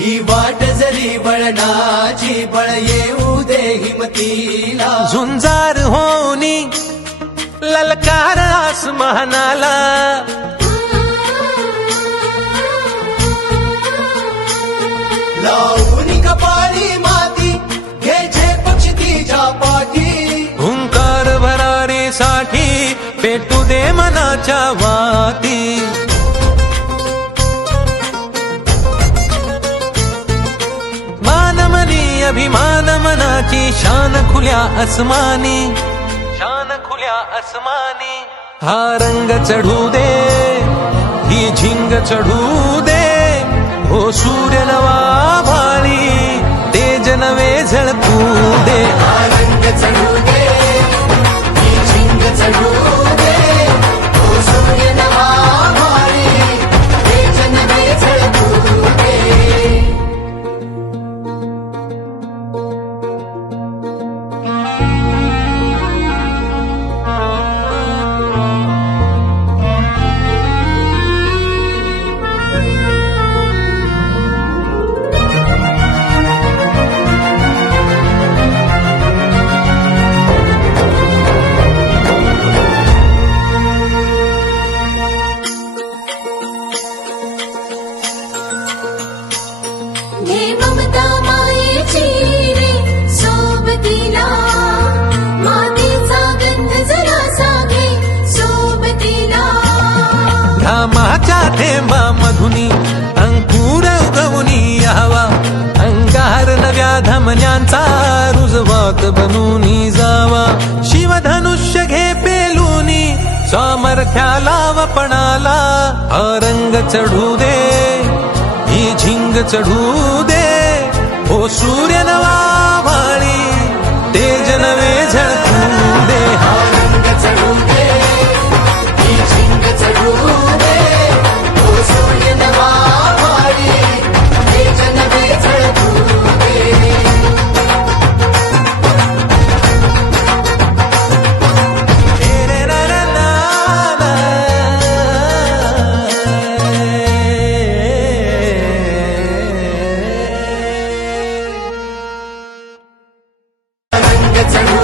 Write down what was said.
ही वाट जरी बळणाची बळ येऊ दे हिमतीला झुंजार होनी ललकार आसमानाला लावून कपाळी माती घ्यायचे पक्ष तिच्या पाठी हुंकार भरारीसाठी पेटू दे मनाच्या वाती मानमनी अभिमान मनाची शान खुल्या आसमानी शान खुल्या आसमानी हा रंग चढू दे ही झिंग चढू दे हो सूर्य नवा भाळी तेज नवे झळकू दे रंग चढू दे ही झिंग चढू दे ओ सूर्य नवा भाळी तेज नवे झळकू दे हे ममता मायेची रे सोबतीला मातीचा गंध जरासा घे सोबतीला घामाच्या थेंबा मधुनी अंकुर उगवूनी यावा अंगार नव्या धमन्यांचा रुजवात बनूनी जावा शिवधनुष्य घे पेलूनी सामर्थ्याला वपणाला हा रंग चढू दे ही झिंग चढू दे हो सूर्य नवा भाळी तेज नवे झळकू दे रंग चढू दे ही झिंग चढू दे ओ सूर्य नवा भाळी तेज नवे झळकू दे रंग चढू